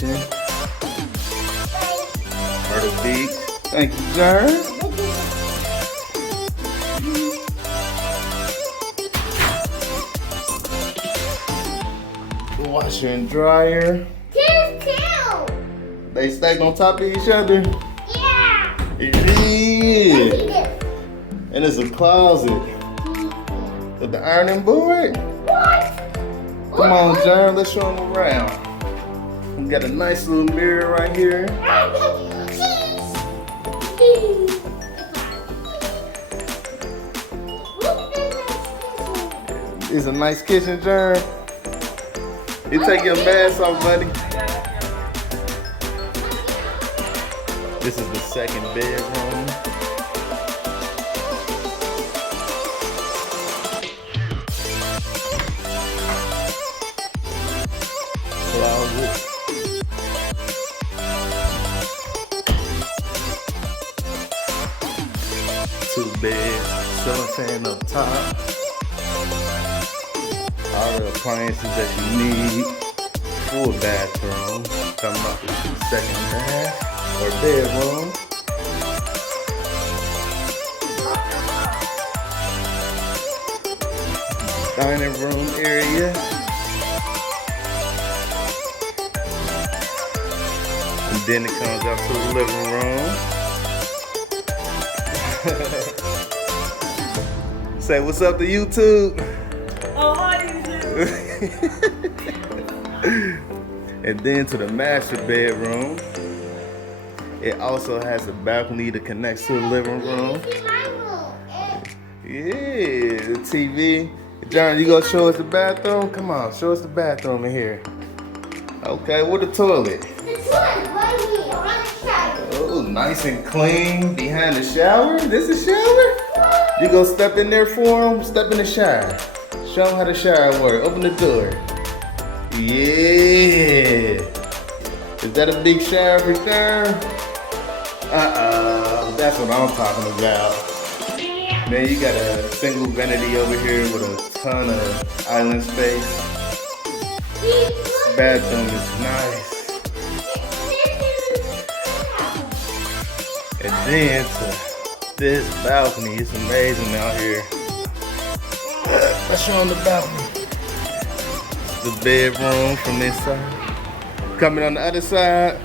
kitchen. Myrtle Beach. Thank you, Jared. Washer and dryer. Two. They stacked on top of each other. Yeah. Yeah. And it's a closet with the ironing board. What? Come on, Jared, let's show them around. We got a nice little mirror right here. It's a nice kitchen, Jared. You take your mask off, buddy. This is the second bedroom. Closet. Two beds, ceiling fan up top. All the appliances that you need. Full bathroom. Talking about the second bath or bedroom. Dining room area. And then it comes out to the living room. Say what's up to YouTube. Oh, hi, YouTube. And then to the master bedroom. It also has a balcony that connects to the living room. Yeah, the TV. John, you gonna show us the bathroom? Come on, show us the bathroom in here. Okay, where the toilet? The toilet right here, on the shower. Oh, nice and clean behind the shower. This is shower? You gonna step in there for him? Step in the shower. Show him how the shower works. Open the door. Yeah. Is that a big shower right there? That's what I'm talking about. Then you got a single vanity over here with a ton of island space. This bathroom is nice. And then to this balcony, it's amazing out here. Let's show them the balcony. The bedroom from this side. Coming on the other side.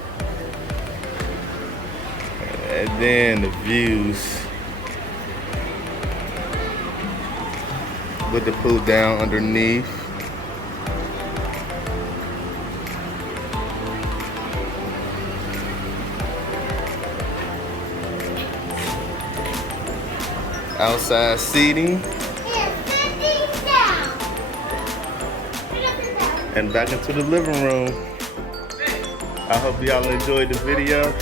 And then the views. With the pool down underneath. Outside seating. And back into the living room. I hope y'all enjoyed the video.